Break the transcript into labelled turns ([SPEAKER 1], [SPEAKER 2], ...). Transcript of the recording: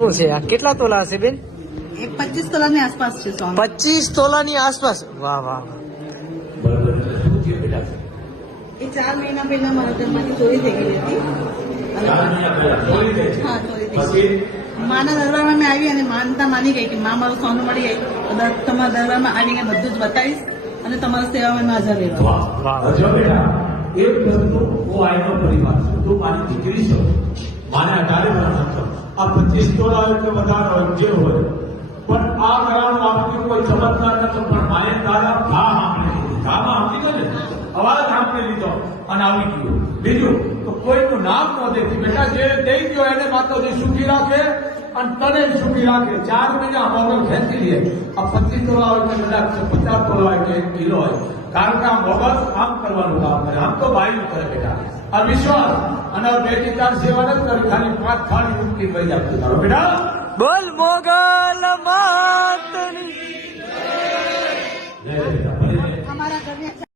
[SPEAKER 1] શું છે. આ કેટલા તોલા હશે બેન?
[SPEAKER 2] એ પચીસ તોલાની આસપાસ છે
[SPEAKER 1] પચીસ તોલાની આસપાસ? વાહ વાહ
[SPEAKER 2] એ ચાર મહિના પહેલા મારા ઘરમાંથી ચોરી થઈ ગઈ હતી. હા ચોરી માના દરબારમાં મેં આવી અને માનતા માની ગઈ કે મા મારું સોનું મળી જાય તમારા દરબારમાં આવીને બધું જ બતાવીશ અને તમારા સેવામાં મેં હાજર રહેવા
[SPEAKER 1] વાહ.
[SPEAKER 3] બેટા એક વસ્તુ હું આયનો પરિવાર છું તું મારી દીકરી છો. મારે અઢારે વર્ષ આ પચીસ તોલા હોય કે વધારે હોય જે હોય પણ આ ગળાનું આપણી કોઈ ચમત્કાર નતો પણ માએ તારા ઘા સાંભળી લીધી ઘામાં સાંભળી ગયો ને અવાજ સાંભળી લીધો અને આવી ગયું બીજું તો કોઈનું નામ ન દેતી બેટા જે દઈ ગયો એને માતાજી સુખી રાખે અને તને સુખી રાખે ચાર મહિના મોગલ ખેંચી લે આ પચીસ તોલા હોય કે કદાચ પચાસ તોલા હોય કે એક કિલો હોય કારણ કે આ મોગલ આમ કરવાનું આમ તો ભાઈ કરે બેટા. આ વિશ્વાસ અને બેટી ચાર સેવા નથી કરી ખાલી પાંચ થાળી મૂકી ભાઈ આપી તારો બેટા?
[SPEAKER 1] બોલ મોગલ માતની.